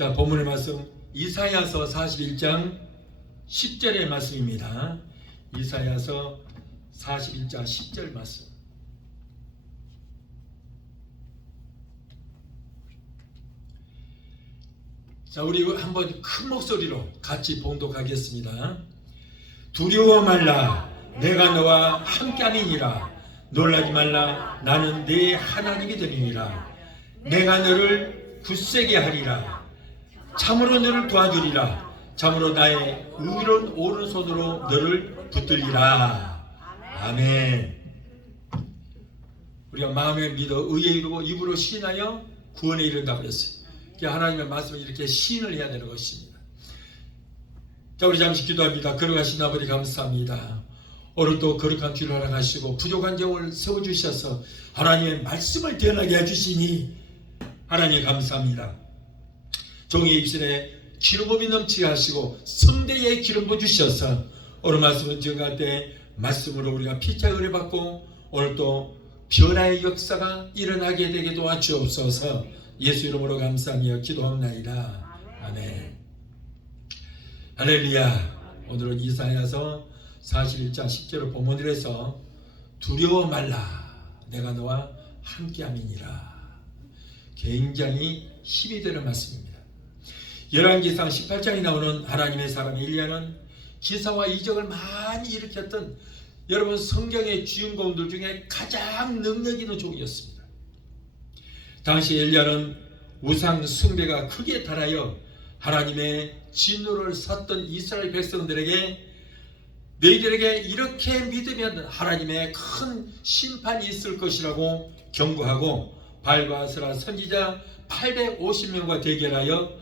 자, 본문의 말씀 이사야서 41장 10절의 말씀입니다. 이사야서 41장 10절 말씀. 자, 우리 한번 큰 목소리로 같이 봉독하겠습니다. 두려워 말라, 내가 너와 함께함이니라. 놀라지 말라, 나는 네 하나님이 되리니라. 내가 너를 굳세게 하리라. 참으로 너를 도와주리라. 참으로 나의 의로운 오른손으로 너를 붙들리라. 아멘. 우리가 마음에 믿어 의에 이르고 입으로 시인하여 구원에 이른다고 그랬어요. 하나님의 말씀을 이렇게 시인을 해야 되는 것입니다. 자, 우리 잠시 기도합니다. 거룩하신 아버지 감사합니다. 오늘도 거룩한 주를 허락하시고 부족한 점을 세워주셔서 하나님의 말씀을 대언하게 해주시니 하나님 감사합니다. 종의 입술에 기름부음이 넘치게 하시고 성대에 기름 부어주셔서 오늘 말씀을 증거할 때 말씀으로 우리가 피차 은혜받고 오늘도 변화의 역사가 일어나게 되게 도와주옵소서. 예수 이름으로 감사하며 기도합나이다. 아멘. 할렐루야. 오늘은 이사야서 41장 10절을 본문으로 해서 두려워 말라, 내가 너와 함께함이니라. 굉장히 힘이 되는 말씀입니다. 열왕기상 18장에 나오는 하나님의 사람 엘리야는 기사와 이적을 많이 일으켰던 여러분 성경의 주인공들 중에 가장 능력 있는 종이었습니다. 당시 엘리야는 우상 숭배가 크게 달하여 하나님의 진노를 샀던 이스라엘 백성들에게 너희들에게 이렇게 믿으면 하나님의 큰 심판이 있을 것이라고 경고하고 바알과 아스라 선지자 850명과 대결하여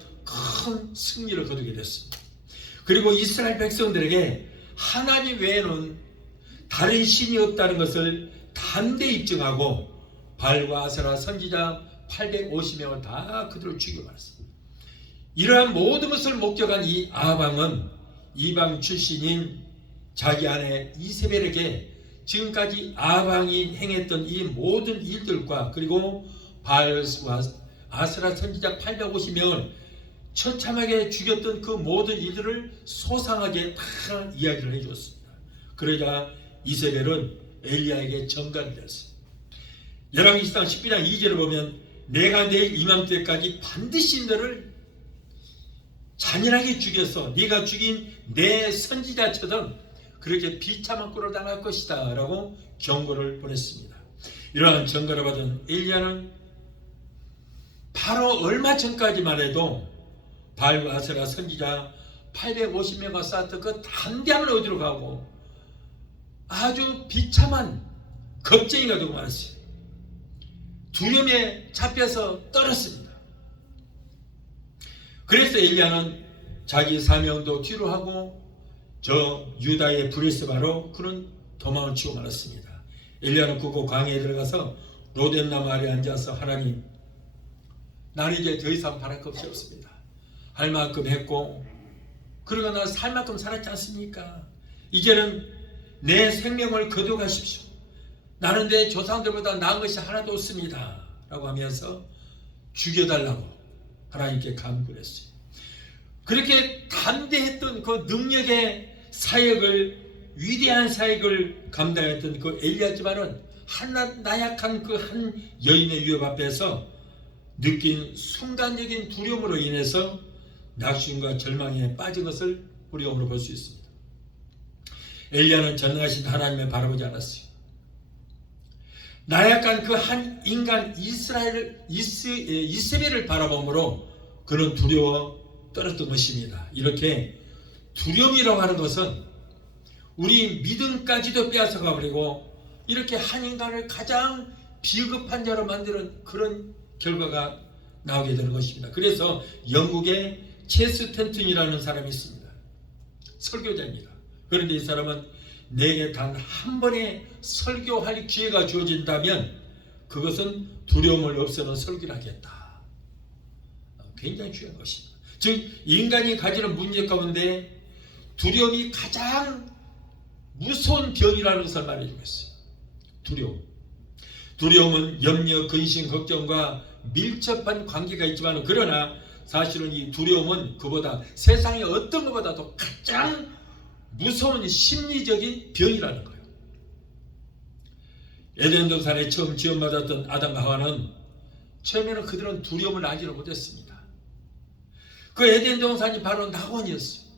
큰 승리를 거두게 됐습니다. 그리고 이스라엘 백성들에게 하나님 외에는 다른 신이 없다는 것을 담대히 입증하고 바알과 아스라 선지자 850명을 다 그들을 죽여버렸습니다. 이러한 모든 것을 목격한 이 아방은 이방 출신인 자기 아내 이세벨에게 지금까지 아방이 행했던 이 모든 일들과 그리고 바알과 아스라 선지자 850명을 처참하게 죽였던 그 모든 일들을 소상하게 다 이야기를 해주었습니다. 그러자 이세벨은 엘리야에게 전가를 되었습니다. 열왕기상 12장 2절을 보면 내가 내일 이맘때까지 반드시 너를 잔인하게 죽여서 네가 죽인 내 선지자처럼 그렇게 비참한 꼴을 당할 것이다 라고 경고를 보냈습니다. 이러한 전가를 받은 엘리야는 바로 얼마 전까지만 해도 바알과 아스라 선지자 850명과 쌓았던 그 담대함을 어디로 가고 아주 비참한 겁쟁이가 되고 말았어요. 두려움에 잡혀서 떨었습니다. 그래서 엘리야는 자기 사명도 뒤로 하고 저 유다의 브레스바로 그는 도망을 치고 말았습니다. 엘리야는 그곳 광야에 들어가서 로뎀나무 아래 앉아서 하나님, 나는 이제 더 이상 바랄 것이 없습니다. 할 만큼 했고 그리고 나 살 만큼 살았지 않습니까? 이제는 내 생명을 거둬가십시오. 나는 내 조상들보다 나은 것이 하나도 없습니다 라고 하면서 죽여달라고 하나님께 간구를 했어요. 그렇게 담대했던 그 능력의 사역을, 위대한 사역을 감당했던 그 엘리야지만은 나약한 그 한 여인의 위협 앞에서 느낀 순간적인 두려움으로 인해서 낙심과 절망에 빠진 것을 우리가 오늘 볼 수 있습니다. 엘리야는 전능하신 하나님을 바라보지 않았어요. 나약한 그 한 인간 이세벨을 바라보므로 그는 두려워 떨었던 것입니다. 이렇게 두려움이라고 하는 것은 우리 믿음까지도 빼앗아가 버리고 이렇게 한 인간을 가장 비겁한 자로 만드는 그런 결과가 나오게 되는 것입니다. 그래서 영국의 체스텐튼이라는 사람이 있습니다. 설교자입니다. 그런데 이 사람은 내게 단 한 번의 설교할 기회가 주어진다면 그것은 두려움을 없애는 설교를 하겠다. 굉장히 중요한 것입니다. 즉 인간이 가지는 문제 가운데 두려움이 가장 무서운 병이라는 것을 말해주고 있어요. 두려움은 염려, 근심, 걱정과 밀접한 관계가 있지만 그러나 사실은 이 두려움은 그보다 세상의 어떤 것보다도 가장 무서운 심리적인 병이라는 거예요. 에덴 동산에 처음 지원받았던 아담과 하와는 처음에는 그들은 두려움을 알지를 못했습니다. 그 에덴 동산이 바로 낙원이었어요.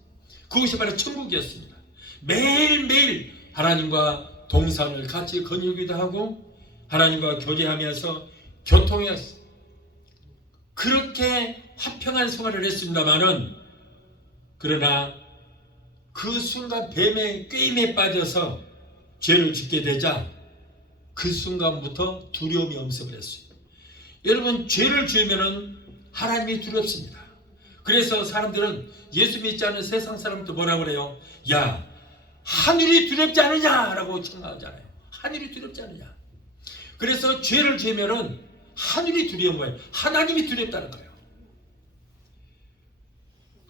그것이 바로 천국이었습니다. 매일매일 하나님과 동산을 같이 거닐기도 하고 하나님과 교제하면서 교통했어요. 그렇게 화평한 생활을 했습니다마는 그러나 그 순간 뱀의 꾀임에 빠져서 죄를 짓게 되자 그 순간부터 두려움이 엄습을 했어요. 여러분, 죄를 지으면 하나님이 두렵습니다. 그래서 사람들은 예수 믿지 않은 세상 사람도 뭐라고 그래요? 야, 하늘이 두렵지 않느냐라고 청하잖아요. 하늘이 두렵지 않느냐. 그래서 죄를 지으면 하늘이 두려운 거예요. 하나님이 두렵다는 거예요.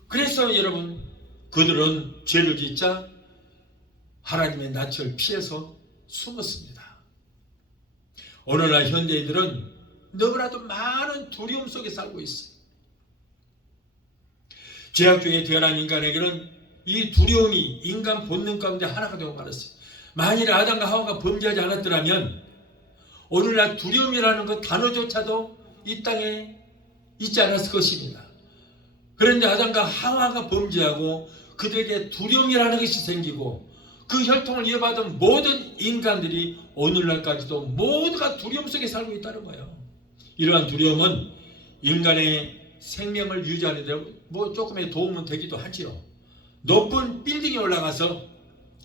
그래서 여러분, 그들은 죄를 짓자 하나님의 낯을 피해서 숨었습니다. 오늘날 현대인들은 너무나도 많은 두려움 속에 살고 있어요. 죄악 중에 태어난 인간에게는 이 두려움이 인간 본능 가운데 하나가 되고 말았어요. 만일 아담과 하와가 범죄하지 않았더라면 오늘날 두려움이라는 그 단어조차도 이 땅에 있지 않았을 것입니다. 그런데 아담과 하와가 범죄하고 그들에게 두려움이라는 것이 생기고 그 혈통을 이어받은 모든 인간들이 오늘날까지도 모두가 두려움 속에 살고 있다는 거예요. 이러한 두려움은 인간의 생명을 유지하는 데 뭐 조금의 도움은 되기도 하지요. 높은 빌딩에 올라가서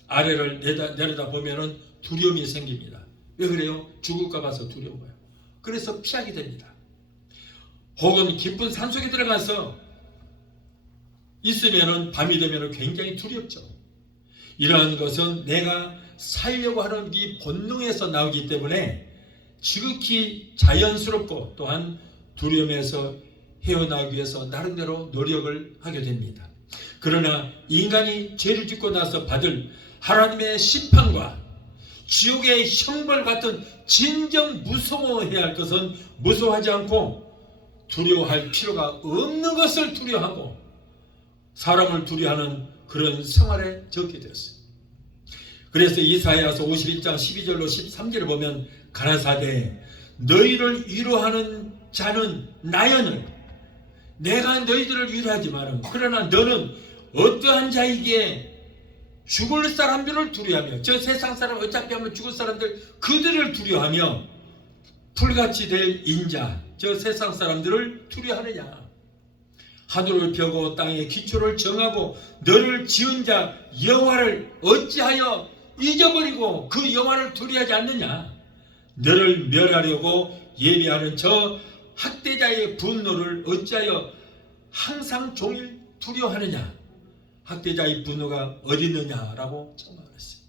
아래를 내려다 보면은 두려움이 생깁니다. 왜 그래요? 죽을까 봐서 두려운 거예요. 그래서 피하게 됩니다. 혹은 깊은 산속에 들어가서 있으면은 밤이 되면은 굉장히 두렵죠. 이러한 것은 내가 살려고 하는 이 본능에서 나오기 때문에 지극히 자연스럽고 또한 두려움에서 헤어나오기 위해서 나름대로 노력을 하게 됩니다. 그러나 인간이 죄를 짓고 나서 받을 하나님의 심판과 지옥의 형벌 같은 진정 무서워해야 할 것은 무서워하지 않고 두려워할 필요가 없는 것을 두려워하고 사람을 두려워하는 그런 생활에 적게 되었어요. 그래서 이사야서 51장 12절로 13절을 보면 가라사대 너희를 위로하는 자는 나여는 내가 너희들을 위로하지만 그러나 너는 어떠한 자에게 죽을 사람들을 두려워하며 저 세상 사람 어차피 하면 죽을 사람들 그들을 두려워하며 불같이 될 인자 저 세상 사람들을 두려워하느냐. 하늘을 펴고 땅에 기초를 정하고 너를 지은 자 여호와를 어찌하여 잊어버리고 그 여호와를 두려워하지 않느냐. 너를 멸하려고 예비하는 저 학대자의 분노를 어찌하여 항상 종일 두려워하느냐. 학대자의 분노가 어디 있느냐라고 청하했어요.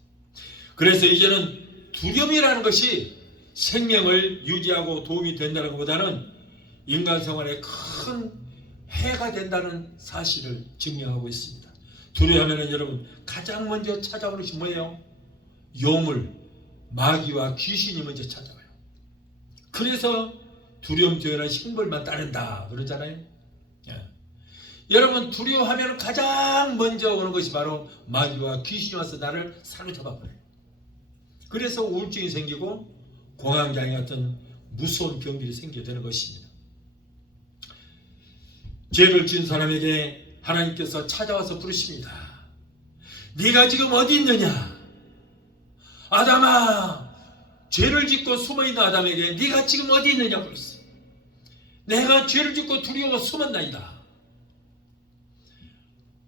그래서 이제는 두려움이라는 것이 생명을 유지하고 도움이 된다는 것보다는 인간 생활에 큰 해가 된다는 사실을 증명하고 있습니다. 두려워하면 여러분 가장 먼저 찾아오는 것이 뭐예요? 요물, 마귀와 귀신이 먼저 찾아와요. 그래서 두려움 뒤에는 형벌만 따른다 그러잖아요. 예. 여러분 두려워하면 가장 먼저 오는 것이 바로 마귀와 귀신이 와서 나를 사로잡아 버려요. 그래서 우울증이 생기고 공황장애 같은 무서운 병들이 생기게 되는 것입니다. 죄를 지은 사람에게 하나님께서 찾아와서 부르십니다. 네가 지금 어디 있느냐? 아담아, 죄를 짓고 숨어있는 아담에게 네가 지금 어디 있느냐 그랬어요. 내가 죄를 짓고 두려워 숨었나이다.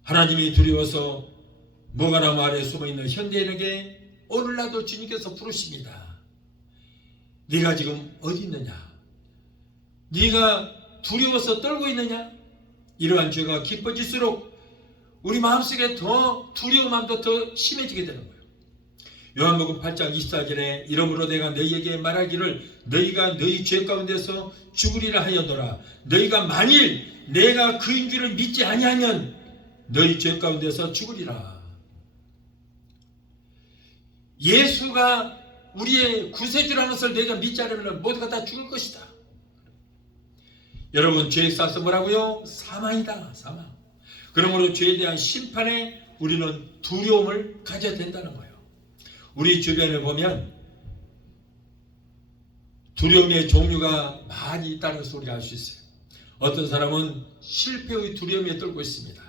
하나님이 두려워서 무화과나무 아래에 숨어있는 현대인에게 오늘날도 주님께서 부르십니다. 네가 지금 어디 있느냐? 네가 두려워서 떨고 있느냐? 이러한 죄가 깊어질수록 우리 마음속에 더 두려운 마음도 더 심해지게 되는 거예요. 요한복음 8장 24절에 이러므로 내가 너희에게 말하기를 너희가 너희 죄 가운데서 죽으리라 하였노라. 너희가 만일 내가 그인 줄을 믿지 아니하면 너희 죄 가운데서 죽으리라. 예수가 우리의 구세주라는 것을 너희가 믿지 않으면 모두가 다 죽을 것이다. 여러분, 죄에 싸서 뭐라고요? 사망이다. 사망. 그러므로 죄에 대한 심판에 우리는 두려움을 가져야 된다는 거예요. 우리 주변에 보면 두려움의 종류가 많이 있다는 것을 우리가 알 수 있어요. 어떤 사람은 실패의 두려움에 떨고 있습니다.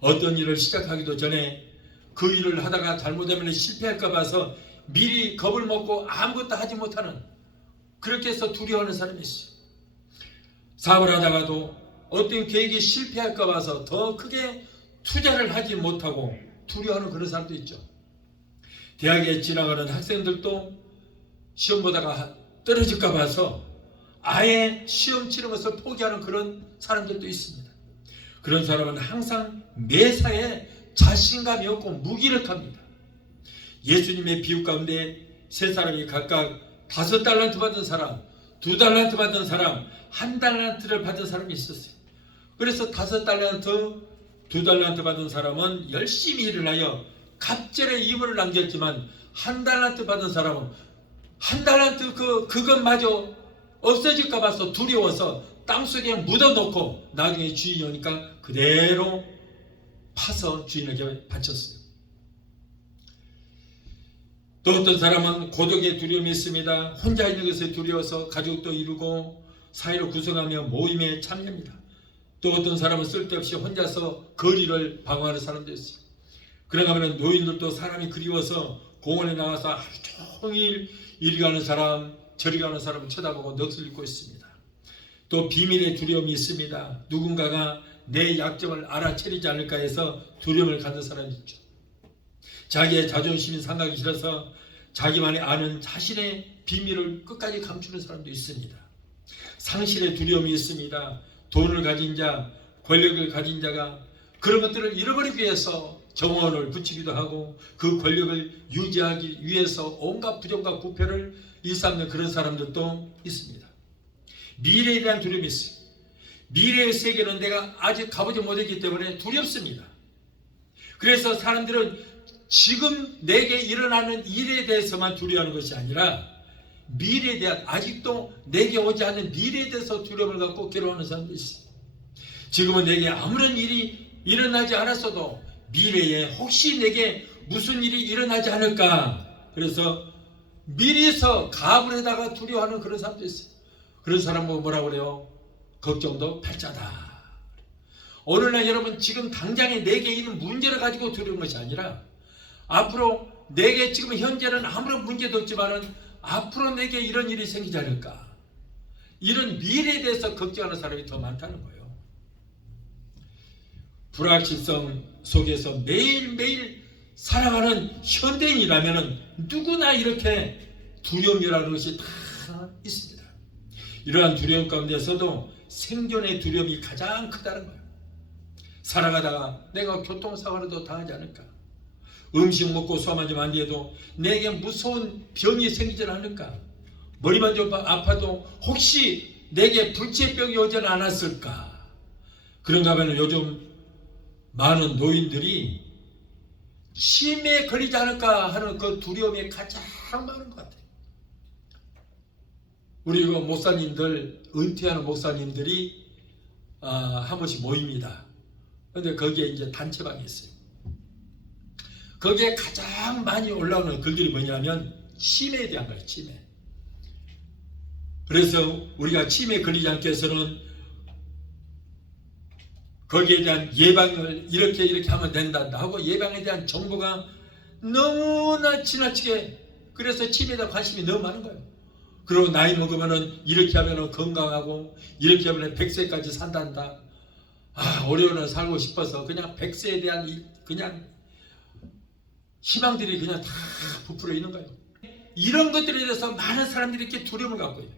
어떤 일을 시작하기도 전에 그 일을 하다가 잘못하면 실패할까 봐서 미리 겁을 먹고 아무것도 하지 못하는, 그렇게 해서 두려워하는 사람이 있어요. 사업을 하다가도 어떤 계획이 실패할까 봐서 더 크게 투자를 하지 못하고 두려워하는 그런 사람도 있죠. 대학에 지나가는 학생들도 시험 보다가 떨어질까 봐서 아예 시험 치는 것을 포기하는 그런 사람들도 있습니다. 그런 사람은 항상 매사에 자신감이 없고 무기력합니다. 예수님의 비유 가운데 세 사람이 각각 5달란트 받은 사람, 2달란트 받은 사람, 1달란트를 받은 사람이 있었어요. 그래서 5달란트, 2달란트 받은 사람은 열심히 일을 하여 갑절의 이물을 남겼지만, 1달란트 받은 사람은 1달란트 그것마저 없어질까 봐서 두려워서 땅속에 묻어놓고 나중에 주인이 오니까 그대로 파서 주인에게 바쳤어요. 또 어떤 사람은 고독의 두려움이 있습니다. 혼자 있는 것에 두려워서 가족도 이루고 사회를 구성하며 모임에 참여합니다. 또 어떤 사람은 쓸데없이 혼자서 거리를 방황하는 사람도 있어요. 그런가 하면 노인들도 사람이 그리워서 공원에 나와서 하루 종일 이리 가는 사람 저리 가는 사람을 쳐다보고 넋을 잃고 있습니다. 또 비밀의 두려움이 있습니다. 누군가가 내 약점을 알아채리지 않을까 해서 두려움을 갖는 사람이 있죠. 자기의 자존심이 상하기 싫어서 자기만이 아는 자신의 비밀을 끝까지 감추는 사람도 있습니다. 상실의 두려움이 있습니다. 돈을 가진 자, 권력을 가진 자가 그런 것들을 잃어버리기 위해서 정원을 붙이기도 하고 그 권력을 유지하기 위해서 온갖 부정과 부패를 일삼는 그런 사람들도 있습니다. 미래에 대한 두려움이 있어요. 미래의 세계는 내가 아직 가보지 못했기 때문에 두렵습니다. 그래서 사람들은 지금 내게 일어나는 일에 대해서만 두려워하는 것이 아니라 미래에 대한, 아직도 내게 오지 않는 미래에 대해서 두려움을 갖고 괴로워하는 사람도 있습니다. 지금은 내게 아무런 일이 일어나지 않았어도 미래에 혹시 내게 무슨 일이 일어나지 않을까, 그래서 미리서 가불에다가 두려워하는 그런 사람도 있어요. 그런 사람 보고 뭐라고 그래요? 걱정도 팔자다. 오늘날 여러분, 지금 당장에 내게 있는 문제를 가지고 두려운 것이 아니라 앞으로 내게 지금 현재는 아무런 문제도 없지만은 앞으로 내게 이런 일이 생기지 않을까, 이런 미래에 대해서 걱정하는 사람이 더 많다는 거예요. 불확실성 속에서 매일매일 살아가는 현대인이라면 누구나 이렇게 두려움이라는 것이 다 있습니다. 이러한 두려움 가운데서도 생존의 두려움이 가장 크다는 거예요. 살아가다가 내가 교통사고라도 당하지 않을까, 음식 먹고 소화만 좀 안 돼도 내게 무서운 병이 생기지 않을까, 머리만 좀 아파도 혹시 내게 불치병이 오지 않았을까. 그런가 하면 요즘 많은 노인들이 치매에 걸리지 않을까 하는 그 두려움이 가장 많은 것 같아요. 우리 목사님들, 은퇴하는 목사님들이 한 번씩 모입니다. 그런데 거기에 이제 단체방이 있어요. 거기에 가장 많이 올라오는 글들이 뭐냐면 치매에 대한 거예요. 치매. 그래서 우리가 치매에 걸리지 않게 해서는 거기에 대한 예방을 이렇게 하면 된다 하고 예방에 대한 정보가 너무나 지나치게, 그래서 치매에 대한 관심이 너무 많은 거예요. 그리고 나이 먹으면은 이렇게 하면은 건강하고 이렇게 하면은 100세까지 산단다. 오래오래 살고 싶어서 그냥 100세에 대한 그냥 희망들이 그냥 다 부풀어 있는 거예요. 이런 것들에 대해서 많은 사람들이 이렇게 두려움을 갖고 있어요.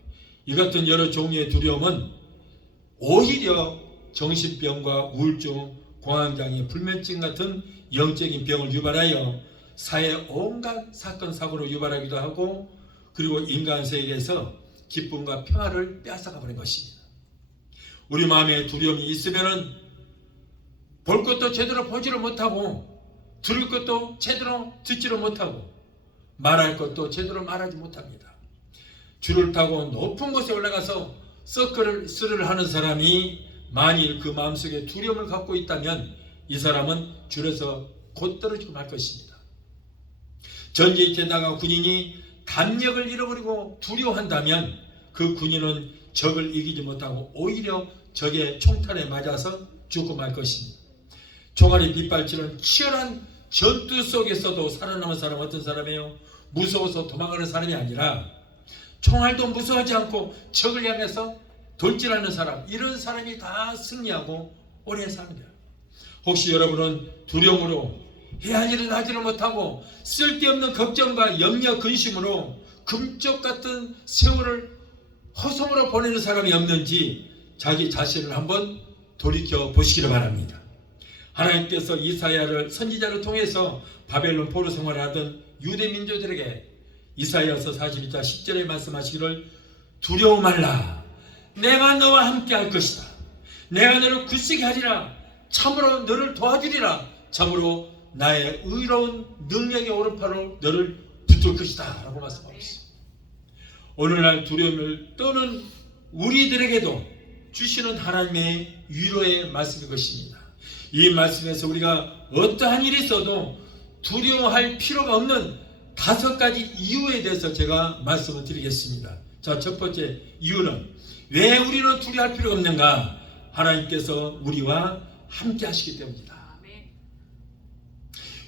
이 같은 여러 종류의 두려움은 오히려 정신병과 우울증, 공황장애, 불면증 같은 영적인 병을 유발하여 사회 온갖 사건 사고로 유발하기도 하고, 그리고 인간 세계에서 기쁨과 평화를 빼앗아가 버린 것입니다. 우리 마음에 두려움이 있으면은 볼 것도 제대로 보지를 못하고, 들을 것도 제대로 듣지를 못하고, 말할 것도 제대로 말하지 못합니다. 줄을 타고 높은 곳에 올라가서 서클을 하는 사람이 만일 그 마음속에 두려움을 갖고 있다면 이 사람은 줄에서 곧 떨어지고 말 것입니다. 전쟁에 나간 군인이 담력을 잃어버리고 두려워한다면 그 군인은 적을 이기지 못하고 오히려 적의 총탄에 맞아서 죽고 말 것입니다. 총알이 빗발치는 치열한 전투 속에서도 살아남은 사람은 어떤 사람이에요? 무서워서 도망가는 사람이 아니라 총알도 무서워하지 않고 적을 향해서 돌진하는 사람, 이런 사람이 다 승리하고 오래 삽니다. 혹시 여러분은 두려움으로 해야 할 일을 하지를 못하고 쓸데없는 걱정과 염려, 근심으로 금쪽 같은 세월을 허송으로 보내는 사람이 없는지 자기 자신을 한번 돌이켜 보시기를 바랍니다. 하나님께서 이사야를 선지자를 통해서 바벨론 포로 생활을 하던 유대 민족들에게 이사야서 42장 10절에 말씀하시기를 두려워 말라. 내가 너와 함께 할 것이다. 내가 너를 굳세게 하리라. 참으로 너를 도와주리라. 참으로 나의 의로운 능력의 오른팔로 너를 붙들 것이다 라고 말씀하고 있습니다. 오늘날 두려움을 떠는 우리들에게도 주시는 하나님의 위로의 말씀일 것입니다. 이 말씀에서 우리가 어떠한 일이 있어도 두려워할 필요가 없는 5가지 이유에 대해서 제가 말씀을 드리겠습니다. 자, 첫 번째 이유는 왜 우리는 두려워할 필요가 없는가? 하나님께서 우리와 함께 하시기 때문이다.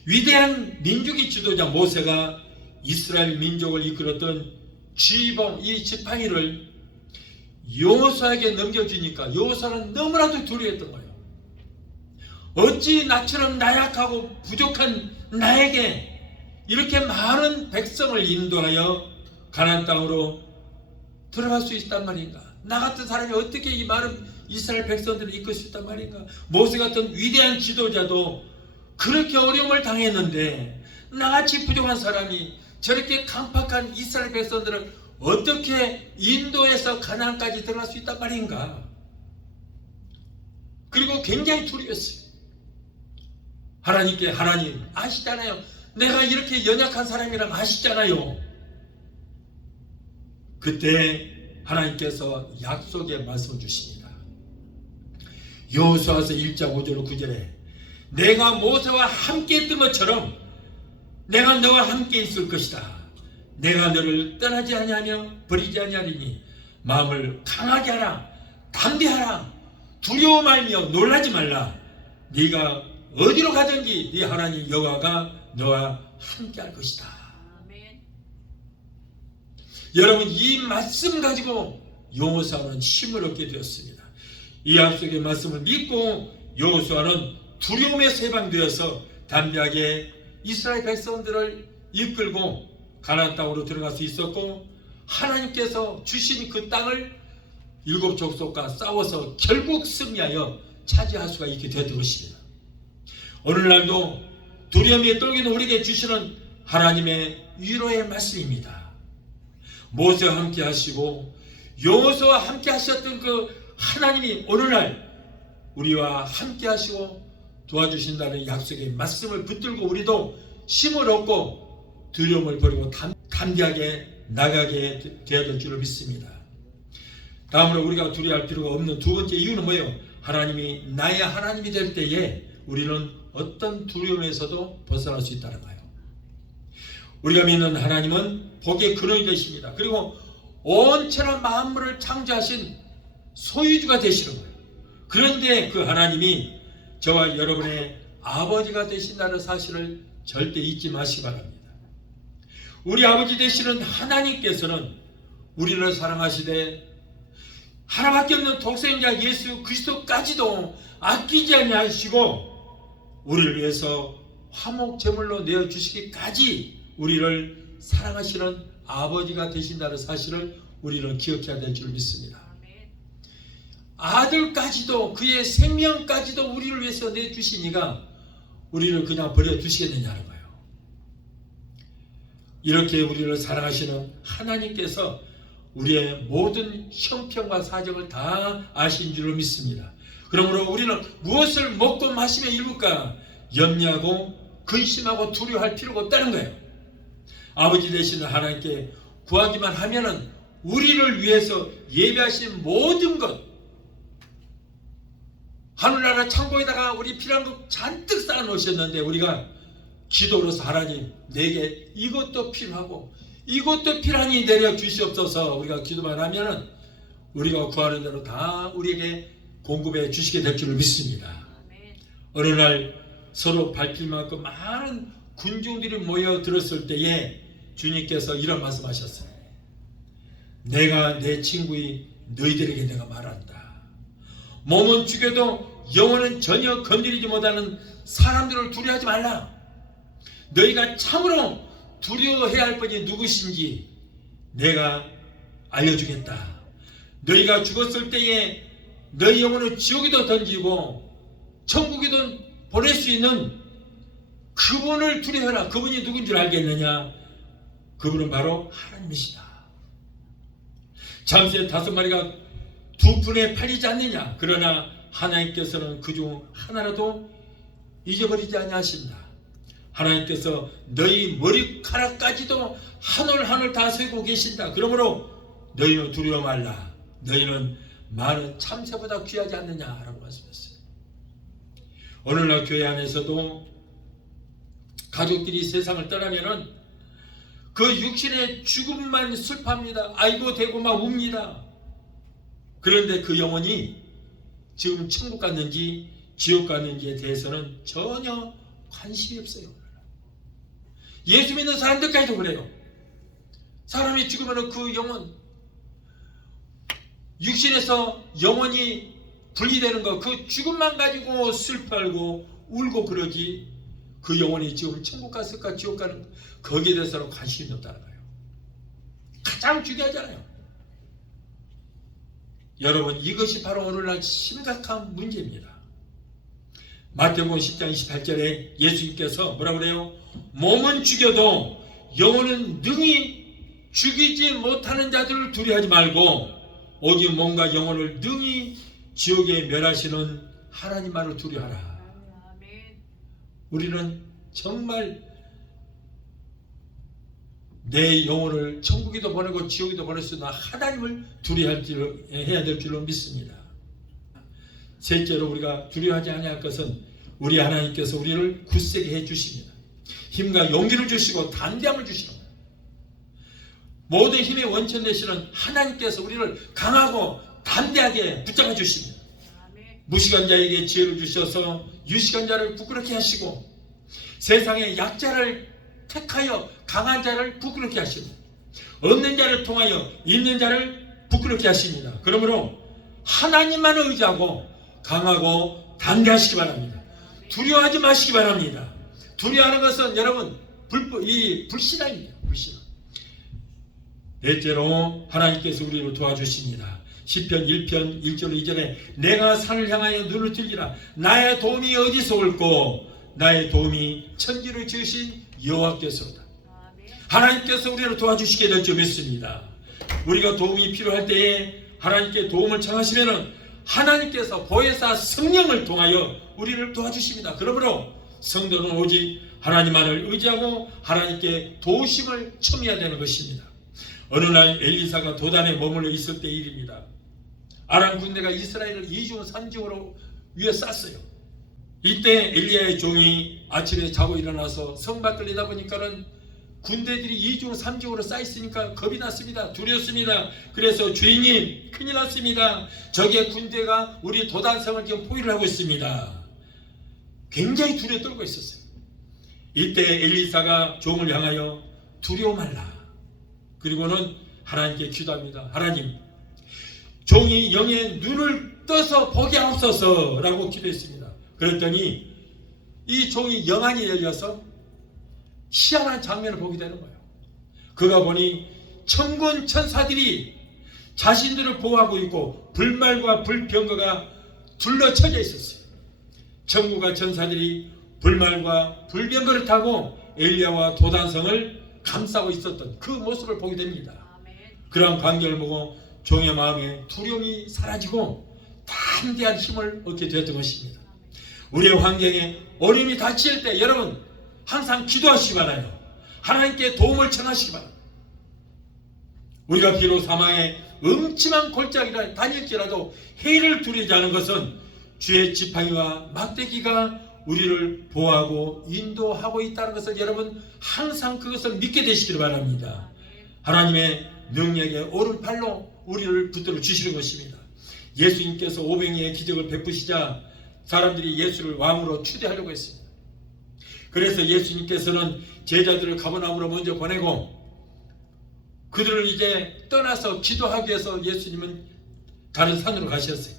위대한 민족의 지도자 모세가 이스라엘 민족을 이끌었던 지휘봉, 이 지팡이를 여호수아에게 넘겨주니까 여호수아는 너무나도 두려워했던 거예요. 어찌 나처럼 나약하고 부족한 나에게 이렇게 많은 백성을 인도하여 가나안 땅으로 들어갈 수 있단 말인가? 나 같은 사람이 어떻게 이 많은 이스라엘 백성들을 이끌 수 있단 말인가? 모세 같은 위대한 지도자도 그렇게 어려움을 당했는데 나같이 부족한 사람이 저렇게 강팍한 이스라엘 백성들을 어떻게 인도해서 가나안까지 들어갈 수 있단 말인가? 그리고 굉장히 두려웠어요. 하나님께 하나님 아시잖아요. 내가 이렇게 연약한 사람이라고 아시잖아요. 그때 하나님께서 약속의 말씀을 주십니다. 여호수아서 1장 5절 9절에 내가 모세와 함께 했던 것처럼 내가 너와 함께 있을 것이다. 내가 너를 떠나지 아니하며 버리지 아니하리니 마음을 강하게 하라. 담대하라. 두려워 말며 놀라지 말라. 네가 어디로 가든지 네 하나님 여호와가 너와 함께 할 것이다. 아멘. 여러분, 이 말씀 가지고 여호수아는 힘을 얻게 되었습니다. 이 약속의 말씀을 믿고 여호수아는 두려움에서 해방되어서 담대하게 이스라엘 백성들을 이끌고 가나안 땅으로 들어갈 수 있었고, 하나님께서 주신 그 땅을 7 족속과 싸워서 결국 승리하여 차지할 수가 있게 되었던 것입니다. 오늘날도 두려움에 떨기는 우리에게 주시는 하나님의 위로의 말씀입니다. 모세와 함께 하시고 여호수아와 함께 하셨던 그 하나님이 오늘날 우리와 함께 하시고 도와주신다는 약속의 말씀을 붙들고 우리도 힘을 얻고 두려움을 버리고 담대하게 나가게 되어야 줄을 믿습니다. 다음으로 우리가 두려워할 필요가 없는 두 번째 이유는 뭐예요? 하나님이 나의 하나님이 될 때에 우리는 어떤 두려움에서도 벗어날 수 있다는 거예요. 우리가 믿는 하나님은 복의 근원이 되십니다. 그리고 온천한 만물을 창조하신 소유주가 되시는 거예요. 그런데 그 하나님이 저와 여러분의 아버지가 되신다는 사실을 절대 잊지 마시기 바랍니다. 우리 아버지 되시는 하나님께서는 우리를 사랑하시되 하나밖에 없는 독생자 예수 그리스도까지도 아끼지 아니하시고 우리를 위해서 화목 제물로 내어주시기까지 우리를 사랑하시는 아버지가 되신다는 사실을 우리는 기억해야 될 줄 믿습니다. 아들까지도 그의 생명까지도 우리를 위해서 내주시니까 우리를 그냥 버려두시겠느냐는 거예요. 이렇게 우리를 사랑하시는 하나님께서 우리의 모든 형편과 사정을 다 아신 줄로 믿습니다. 그러므로 우리는 무엇을 먹고 마시며 입을까 염려하고 근심하고 두려워할 필요가 없다는 거예요. 아버지 되시는 하나님께 구하기만 하면은 우리를 위해서 예배하신 모든 것, 하늘나라 창고에다가 우리 필요한 것 잔뜩 쌓아놓으셨는데 우리가 기도로서 하나님 내게 이것도 필요하고 이것도 필요하니 내려주시옵소서 우리가 기도만 하면은 우리가 구하는 대로 다 우리에게 공급해 주시게 될 줄을 믿습니다. 어느 날 서로 밟힐 만큼 많은 군중들이 모여 들었을 때에 주님께서 이런 말씀하셨어요. 내가 내 친구이 너희들에게 내가 말한다. 몸은 죽여도 영혼은 전혀 건드리지 못하는 사람들을 두려워하지 말라. 너희가 참으로 두려워해야 할 분이 누구신지 내가 알려주겠다. 너희가 죽었을 때에 너희 영혼을 지옥에도 던지고 천국에도 보낼 수 있는 그분을 두려워해라. 그분이 누군지 알겠느냐? 그분은 바로 하나님이시다. 잠시 5마리가 2푼에 팔리지 않느냐? 그러나 하나님께서는 그중 하나라도 잊어버리지 아니하신다. 하나님께서 너희 머리카락까지도 한 올 한 올 다 세고 계신다. 그러므로 너희는 두려워 말라. 너희는 많은 참새보다 귀하지 않느냐라고 말씀했어요. 오늘날 교회 안에서도 가족들이 세상을 떠나면은 그 육신의 죽음만 슬퍼합니다. 아이고 대고 막 웁니다. 그런데 그 영혼이 지금 천국 갔는지 지옥 갔는지에 대해서는 전혀 관심이 없어요. 예수 믿는 사람들까지도 그래요. 사람이 죽으면 그 영혼, 육신에서 영혼이 분리되는 거, 그 죽음만 가지고 슬퍼하고 울고 그러지 그 영혼이 지금 천국 갔을까 지옥 가는 거기에 대해서는 관심이 없다는 거예요. 가장 중요하잖아요. 여러분, 이것이 바로 오늘날 심각한 문제입니다. 마태복음 10장 28절에 예수님께서 뭐라 그래요? 몸은 죽여도 영혼은 능히 죽이지 못하는 자들을 두려워하지 말고 오직 몸과 영혼을 능히 지옥에 멸하시는 하나님만을 두려워하라. 우리는 정말 내 영혼을 천국에도 보내고 지옥에도 보낼 수 있는 하나님을 두려워해야 될 줄로 믿습니다. 셋째로 우리가 두려워하지 아니할 것은 우리 하나님께서 우리를 굳세게 해주십니다. 힘과 용기를 주시고 담대함을 주시는 거예요. 모든 힘의 원천 되시는 하나님께서 우리를 강하고 담대하게 붙잡아 주십니다. 무식한 자에게 지혜를 주셔서 유식한 자를 부끄럽게 하시고 세상의 약자를 택하여 강한 자를 부끄럽게 하십니다. 없는 자를 통하여 있는 자를 부끄럽게 하십니다. 그러므로 하나님만을 의지하고 강하고 담대하시기 바랍니다. 두려워하지 마시기 바랍니다. 두려워하는 것은 여러분 불신앙입니다. 불신앙. 넷째로 하나님께서 우리를 도와주십니다. 시편 1편 1절 2절에 내가 산을 향하여 눈을 들리라. 나의 도움이 어디서 올꼬? 나의 도움이 천지를 지으신 여호와께서다. 하나님께서 우리를 도와주시게 될 줄 믿습니다. 우리가 도움이 필요할 때에 하나님께 도움을 청하시면은 하나님께서 보혜사 성령을 통하여 우리를 도와주십니다. 그러므로 성도는 오직 하나님만을 의지하고 하나님께 도우심을 청해야 되는 것입니다. 어느 날 엘리사가 도단에 머물러 있을 때 일입니다. 아람 군대가 이스라엘을 2중 3중으로 위에 쌌어요. 이때 엘리야의 종이 아침에 자고 일어나서 성 밖을 내다보니까는 군대들이 2중 3중으로 쌓여있으니까 겁이 났습니다. 두렵습니다. 그래서 주인님 큰일 났습니다. 적의 군대가 우리 도단성을 지금 포위를 하고 있습니다. 굉장히 두려워 떨고 있었어요. 이때 엘리사가 종을 향하여 두려워 말라. 그리고는 하나님께 기도합니다. 하나님, 종이 영의 눈을 떠서 보게 하옵소서 라고 기도했습니다. 그랬더니 이 종이 영안이 열려서 희한한 장면을 보게 되는 거예요. 그가 보니 천군 천사들이 자신들을 보호하고 있고 불말과 불병거가 둘러쳐져 있었어요. 천군과 천사들이 불말과 불병거를 타고 엘리야와 도단성을 감싸고 있었던 그 모습을 보게 됩니다. 그러한 광경을 보고 종의 마음에 두려움이 사라지고 담대한 힘을 얻게 되었던 것입니다. 우리의 환경에 어려움이 닥칠 때 여러분 항상 기도하시기 바라요. 하나님께 도움을 청하시기 바랍니다. 우리가 비록 사망의 음침한 골짜기를 다닐지라도 해를 두려지 않은 것은 주의 지팡이와 막대기가 우리를 보호하고 인도하고 있다는 것을 여러분 항상 그것을 믿게 되시길 바랍니다. 하나님의 능력에 오른팔로 우리를 붙들어 주시는 것입니다. 예수님께서 오병이의 기적을 베푸시자 사람들이 예수를 왕으로 추대하려고 했습니다. 그래서 예수님께서는 제자들을 가버나움으로 먼저 보내고 그들을 이제 떠나서 기도하기 위해서 예수님은 다른 산으로 가셨어요.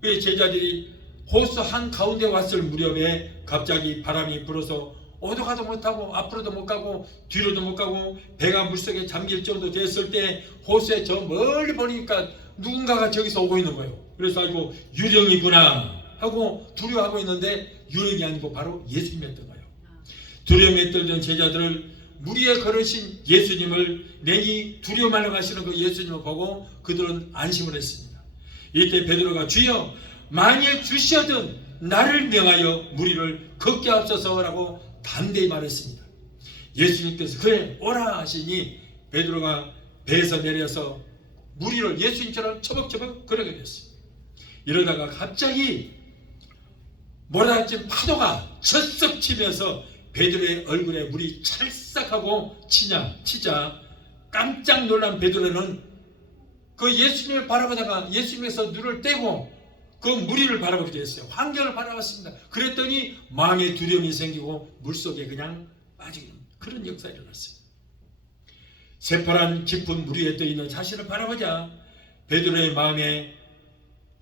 그 제자들이 호수 한가운데 왔을 무렵에 갑자기 바람이 불어서 어디 가도 못하고 앞으로도 못 가고 뒤로도 못 가고 배가 물속에 잠길 정도 됐을 때 호수에 저 멀리 보니까 누군가가 저기서 오고 있는 거예요. 그래서 아이고 유령이구나 하고 두려워하고 있는데 유령이 아니고 바로 예수님이었던 거예요. 두려움에 떨던 제자들을 물 위에 걸으신 예수님을 내니 두려워 말라 하시는 그 예수님을 보고 그들은 안심을 했습니다. 이때 베드로가 주여 만일 주시어든 나를 명하여 무리를 걷게 하옵소서라고 담대히 말했습니다. 예수님께서 그래 오라 하시니 베드로가 배에서 내려서 무리를 예수님처럼 처벅처벅 걸어가게 됐어요. 이러다가 갑자기 몰아닥친 파도가 철썩 치면서 베드로의 얼굴에 물이 찰싹하고 치자 깜짝 놀란 베드로는 그 예수님을 바라보다가 예수님에서 눈을 떼고 그 무리를 바라보게 됐어요. 환경을 바라봤습니다. 그랬더니 마음의 두려움이 생기고 물속에 그냥 빠지는 그런 역사가 일어났어요. 새파란 깊은 물 위에 떠 있는 자신을 바라보자 베드로의 마음에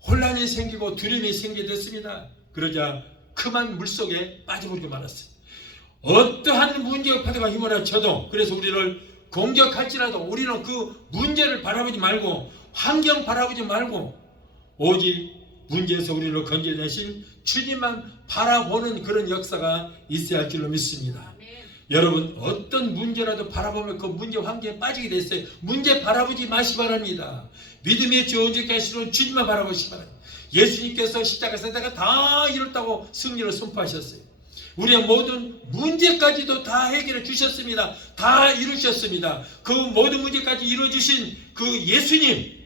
혼란이 생기고 두려움이 생기게 됐습니다. 그러자 그만 물속에 빠져버리고 말았어요. 어떠한 문제와 파도가 휘몰아쳐도 그래서 우리를 공격할지라도 우리는 그 문제를 바라보지 말고 환경 바라보지 말고 오직 문제에서 우리를 건져내신 주님만 바라보는 그런 역사가 있어야 할 줄로 믿습니다. 여러분 어떤 문제라도 바라보면 그 문제 환경에 빠지게 됐어요. 문제 바라보지 마시기 바랍니다. 믿음의 주 온전케 하시는 주님만 바라보시기 바랍니다. 예수님께서 십자가에서 내가 다 이뤘다고 승리를 선포하셨어요. 우리의 모든 문제까지도 다 해결해 주셨습니다. 다 이루셨습니다. 그 모든 문제까지 이루어주신 그 예수님,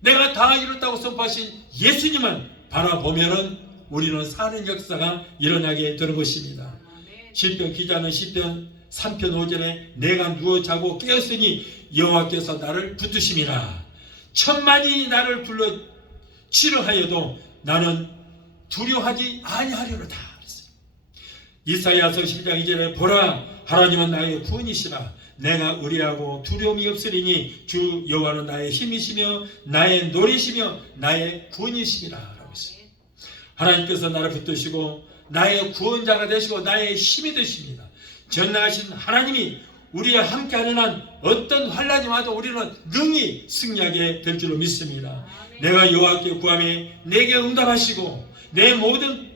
내가 다 이뤘다고 선포하신 예수님만 바라보면은 우리는 사는 역사가 일어나게 되는 것입니다. 시편 기자는 시편 3편 5절에 내가 누워 자고 깨었으니 여호와께서 나를 붙드심이라. 천만이 나를 불러 치료하여도 나는 두려워하지 아니하려로다. 이사야서 10장 2절에 보라 하나님은 나의 구원이시라. 내가 의뢰하고 두려움이 없으리니 주 여호와는 나의 힘이시며 나의 노래시며 나의 구원이시라 라고 했습니다. 하나님께서 나를 붙드시고 나의 구원자가 되시고 나의 힘이 되십니다. 전능하신 하나님이 우리와 함께하는 한 어떤 환난이 와도 우리는 능히 승리하게 될 줄로 믿습니다. 내가 여호와께 구하매 내게 응답하시고 내 모든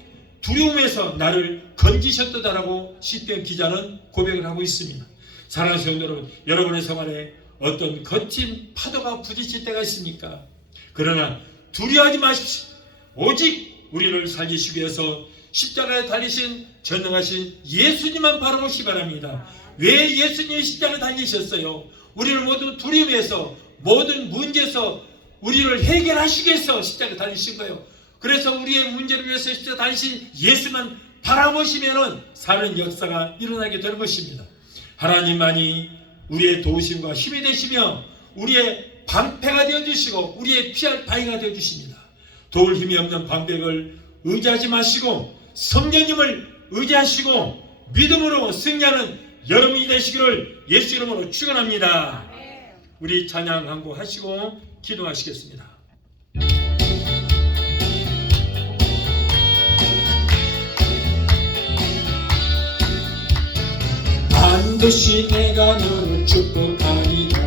두려움에서 나를 건지셨도다라고 시편 기자는 고백을 하고 있습니다. 사랑하는 성도 여러분, 여러분의 생활에 어떤 거친 파도가 부딪힐 때가 있습니까? 그러나 두려워하지 마십시오. 오직 우리를 살리시기 위해서 십자가에 달리신 전능하신 예수님만 바라보시기 바랍니다. 왜 예수님이 십자가에 달리셨어요? 우리를 모두 두려움에서 모든 문제에서 우리를 해결하시기 위해서 십자가에 달리신 거예요. 그래서 우리의 문제를 위해서 십자가에 달리신 예수만 바라보시면은 사는 역사가 일어나게 되는 것입니다. 하나님만이 우리의 도우심과 힘이 되시며 우리의 방패가 되어주시고 우리의 피할 바위가 되어주십니다. 도울 힘이 없는 방백을 의지하지 마시고 성령님을 의지하시고 믿음으로 승리하는 여러분이 되시기를 예수 이름으로 축원합니다. 우리 찬양 한 곡 하시고 기도하시겠습니다. 반드시 내가 너를 축복하리라.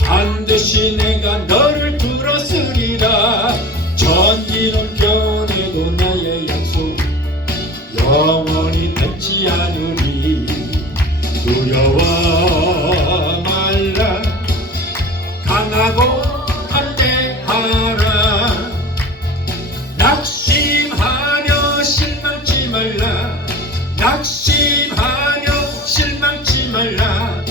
반드시 내가 너를 들었으리라. 전기는 변해도 나의 약속 영원히 변치 않으리. 두려워 말라. 강하고 담대하라. 낙심하며 실망치 말라. 낙심하며 실망치 말라.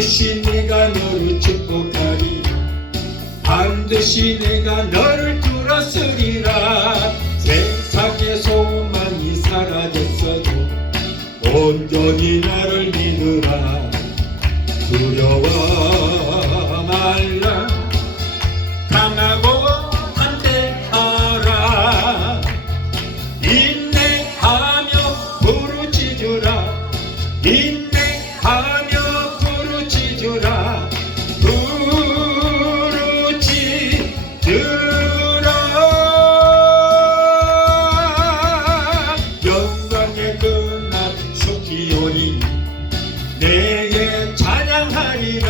반드시 내가 너를 축복하리. 반드시 내가 너를 들었으리라. 세상의 소망이 사라졌어도 온전히 나를 믿으라. 두려워 말라. 강하고 담대하라. 인내하며 부르짖으라. 인내하며 부르짖으라. 부르짖으라. 영광의 그날 속히 오니 내게 찬양하리라.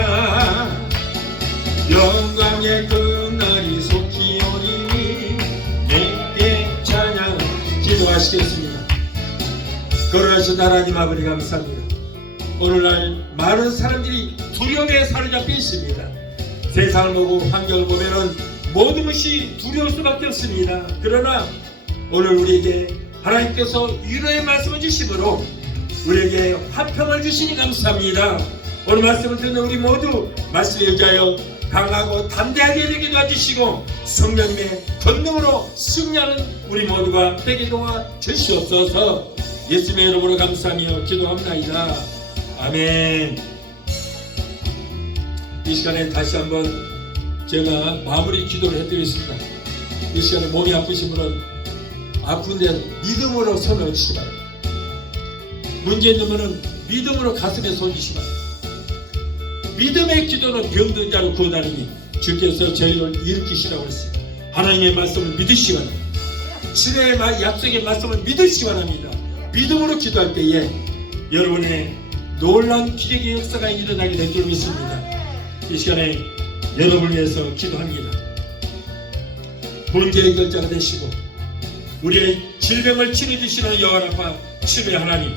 영광의 그날이 속히 오니 내게 찬양. 기도하시겠습니다. 거룩하신 하나님 아버지, 감사합니다. 오늘날 많은 사람들이 두려움에 사로잡혀 있습니다. 세상을 보고 환경을 보면은 모든 것이 두려울 수밖에 없습니다. 그러나 오늘 우리에게 하나님께서 위로의 말씀을 주심으로 우리에게 화평을 주시니 감사합니다. 오늘 말씀을 듣는 우리 모두 말씀에 의지하여 강하고 담대하게 되게 도와주시고 성령님의 권능으로 승리하는 우리 모두가 되게 도와주시옵소서. 예수님의 이름으로 감사하며 기도합나이다. 아멘. 이 시간에 다시 한번 제가 마무리 기도를 해드리겠습니다. 이 시간에 몸이 아프신 분은 아픈 데는 믿음으로 손을 얹으시기 바랍니다. 문제 있는 분은 믿음으로 가슴에 손 얹으시기 바랍니다. 믿음의 기도는 병든 자를 구원하리니 주께서 저희를 일으키시라고 했습니다. 하나님의 말씀을 믿으시기 바랍니다. 신의 약속의 말씀을 믿으시기 바랍니다. 믿음으로 기도할 때에 여러분의 놀라운 기적의 역사가 일어나게 될 줄 믿습니다. 이 시간에 여러분을 위해서 기도합니다. 문제 해결자가 되시고 우리의 질병을 치료주시는 여호와 치료의 하나님,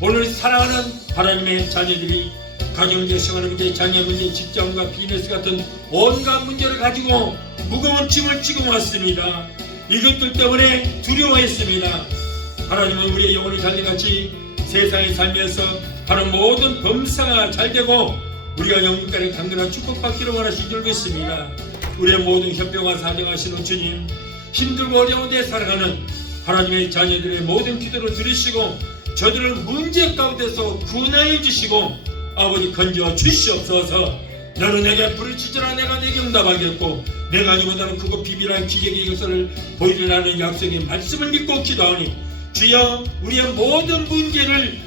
오늘 사랑하는 하나님의 자녀들이 가정 문제, 생활 문제, 자녀 문제, 직장과 비즈니스 같은 온갖 문제를 가지고 무거운 짐을 지고 왔습니다. 이것들 때문에 두려워했습니다. 하나님은 우리의 영혼이 달리같이 세상에 살면서 하는 모든 범사가 잘되고 우리가 영육간에 강건한 축복받기를 원하신 줄 믿습니다. 우리의 모든 협병과 사정하시는 주님, 힘들고 어려운 데 살아가는 하나님의 자녀들의 모든 기도를 들으시고 저들을 문제 가운데서 구원하여 주시고 아버지 건져 주시옵소서. 너는 내게 부르짖으라 내가 내게 응답하겠고 내가 아니면 그거 비밀한 기적의 역사를 보이리라는 약속의 말씀을 믿고 기도하니 주여 우리의 모든 문제를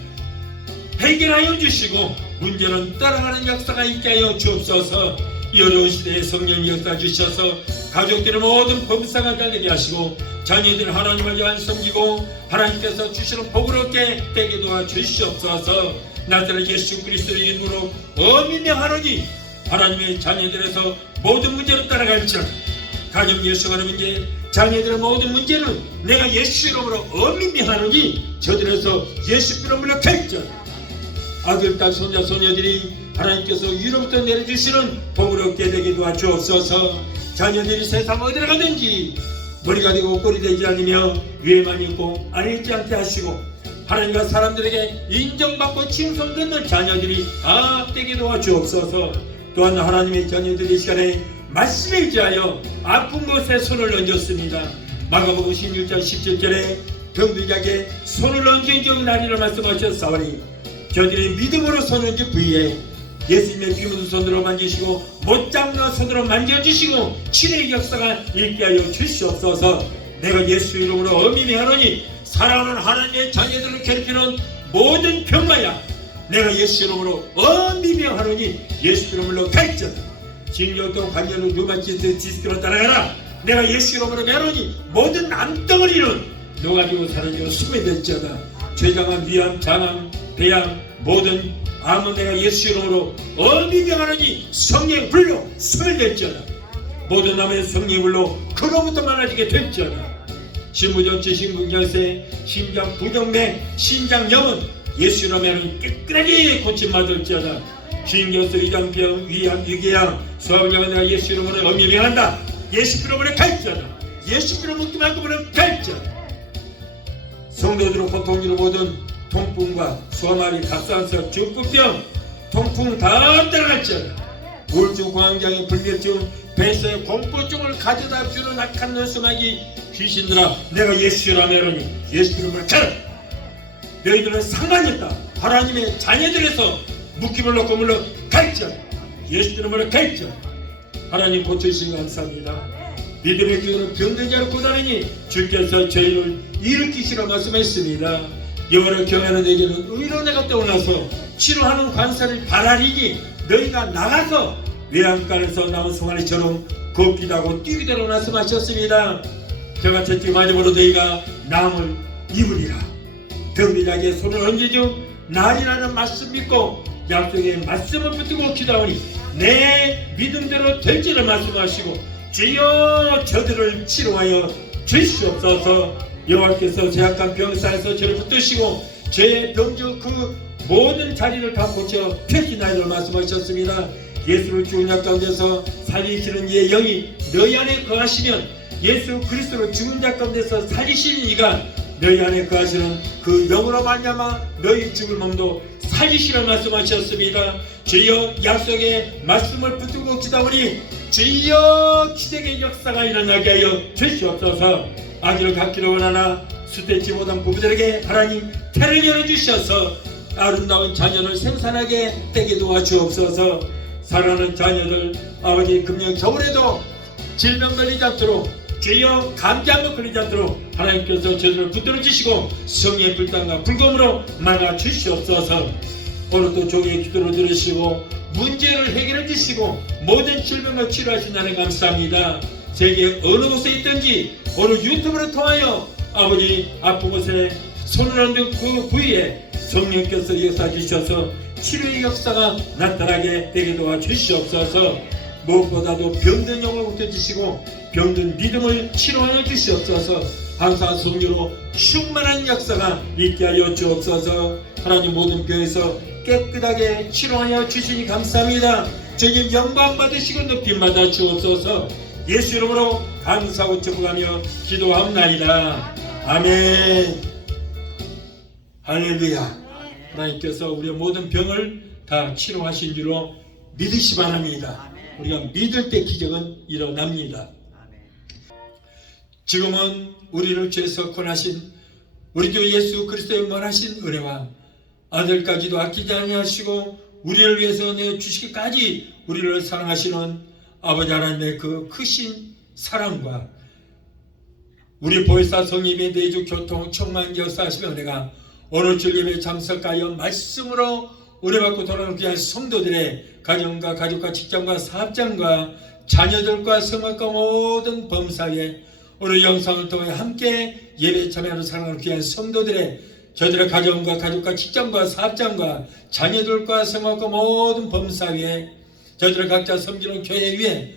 해결하여 주시고 문제는 따라가는 역사가 있게 하여 주옵소서. 이 어려운 시대에 성령 역사 주셔서 가족들의 모든 범사가 달리게 하시고 자녀들 하나님을 잘 섬기고 하나님께서 주시는 복을 얻게 되게 도와주시옵소서. 나사렛 예수 그리스도의 이름으로 어민명하노니 하나님의 자녀들에서 모든 문제를 따라갈지라. 가정 예수하는 문제, 자녀들의 모든 문제는 내가 예수 이름으로 어민명하노니 저들에서 예수 이름으로 결정. 아들, 딸, 손자, 소녀들이 하나님께서 위로부터 내려주시는 복을 얻게 되게 도와주옵소서. 자녀들이 세상 어디로 가든지 머리가 되고 꼴이 되지 않으며 위에만 있고 안에 있지 않게 하시고 하나님과 사람들에게 인정받고 칭송받는 자녀들이 다 되게 도와주옵소서. 또한 하나님의 자녀들이 이 시간에 말씀에 의지하여 아픈 곳에 손을 얹었습니다. 마가복음 16장 17절에 병든 자에게 손을 얹은 적이 나리라 말씀하셨사오니 저들이 믿음으로 손을 얹은 부위에 예수님의 피 묻은 손으로 만지시고 못 잡는 손으로 만져주시고 치료의 역사가 있게 하여 주시옵소서. 내가 예수 이름으로 어민하노니 사랑하는 하나님의 자녀들을 괴롭히는 모든 병마야 내가 예수 이름으로 어민하노니 예수 이름으로 결정. 진격도 관절로 루마티스 디스크로 따라가라. 내가 예수 이름으로 매노니 모든 남덩어리는 녹아지고 사라지고 숨이 될지어다. 죄장암, 위암, 장암, 배암 모든 암은 내가 예수 이름으로 어민하노니 성령 불로 숨이 될지어다. 모든 남의 성령 불로 그로부터 많아지게 될지어다. 신부정치, 신궁장세, 심장 부정맥, 심장염은 예수 이름으로 깨끗하게 고침받을지어다. 신경수, 위장병, 위암, 위궤양, 소화불량은 내가 예수 이름으로 어민명한다. 예수 이름으로 갈지어다. 예수 이름으로 묻기만 하면 갈지어다. 성도들은 고통으로 모든 통풍과 소화마비, 갑상선, 중풍병, 폭풍 다 따라갈지어다. 우울증, 공황장애, 불면증, 뱃속에 공포증을 가져다 주는 악한 녀석마귀 귀신들아, 내가 예수라며 이러니 예수 이름으로 가라. 너희들은 상관없다. 하나님의 자녀들에서 묶임을 놓고 물러갈지어다. 예수 이름으로 갈지어다. 하나님 고쳐주시니 감사합니다. 믿음의 기도는 병든 자를 고다르니 주께서 저희를 일으키시라 말씀했습니다. 여호와를 경외하는 내게는 의로 내가 떠올라서 치료하는 관사를 바라리니 너희가 나가서 외양간에서 나온 송아리처럼 걷기도 하고 뛰기도 하고 말씀하셨습니다. 저가 채찍 맞음으로 너희가 나음을 입으리라. 병들자에게 손을 얹어줘 날이라는 말씀 믿고 약속의 말씀을 붙들고 기도하니 내 믿음대로 될지를 말씀하시고 주여 저들을 치료하여 주시옵소서. 여호와께서 제 약한 병사에서 저를 붙드시고 제 병적 그 모든 자리를 다 고쳐 펴시나이를 말씀하셨습니다. 예수를 죽은 자 가운데서 살리시는 이의 영이 너희 안에 거하시면 예수 그리스도를 죽은 자 가운데서 살리시는 이가 너희 안에 거하시는 그 영으로 말미암아 너희 죽을 몸도 살리시라 말씀하셨습니다. 주여 약속의 말씀을 붙들고 기도하오니 주여 기적의 역사가 일어나게 하여 주시옵소서. 아기를 갖기를 원하나 수태치 못한 부부들에게 하나님 태를 열어주셔서 아름다운 자녀를 생산하게 되게 도와주옵소서. 사랑하는 자녀들 아버지 금년 겨울에도 질병 걸리지 않도록 주여 감기 한번 걸리지 않도록 하나님께서 저들을 붙들어 주시고 성령의 불단과 불검으로 막아 주시옵소서. 오늘도 종의 기도를 들으시고 문제를 해결해 주시고 모든 질병을 치료하신 하나님 감사합니다. 세계 어느 곳에 있든지 오늘 유튜브를 통하여 아버지 아픈 곳에 손을 얹은 그 부위에 성령께서 역사 주셔서 치료의 역사가 나타나게 되게 도와주시옵소서. 무엇보다도 병든 영을 고쳐주시고 병든 믿음을 치료하여 주시옵소서. 항상 성령으로 충만한 역사가 있게 하여 주옵소서. 하나님 모든 병에서 깨끗하게 치료하여 주시니 감사합니다. 주님 영광 받으시고 높임 받아 주옵소서. 예수 이름으로 감사하고 축복하며 기도합나이다. 아멘. 할렐루야. 하나님께서 우리의 모든 병을 다 치료하신 줄로 믿으시 바랍니다. 우리가 믿을 때 기적은 일어납니다. 지금은 우리를 죄에서 구원하신 우리 주 예수 그리스도의 무한하신 은혜와 아들까지도 아끼지 아니하시고 우리를 위해서 내주시기까지 우리를 사랑하시는 아버지 하나님의 그 크신 사랑과 우리 보혜사 성님의 내주 교통 천만 역사하시며 은혜가 오늘 주 예배에 참석하여 말씀으로 은혜받고 돌아오는 귀한 성도들의 가정과 가족과 직장과 사업장과 자녀들과 성악과 모든 범사에 오늘 영상을 통해 함께 예배에 참여하는 사랑하는 귀한 성도들의 저들의 가정과 가족과 직장과 사업장과 자녀들과 성악과 모든 범사에 저들의 각자 섬기는 교회 위에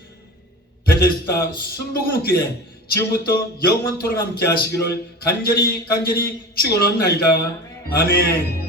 베데스다 순복음교회 지금부터 영원토록 함께 하시기를 간절히 축원합니다. 아멘.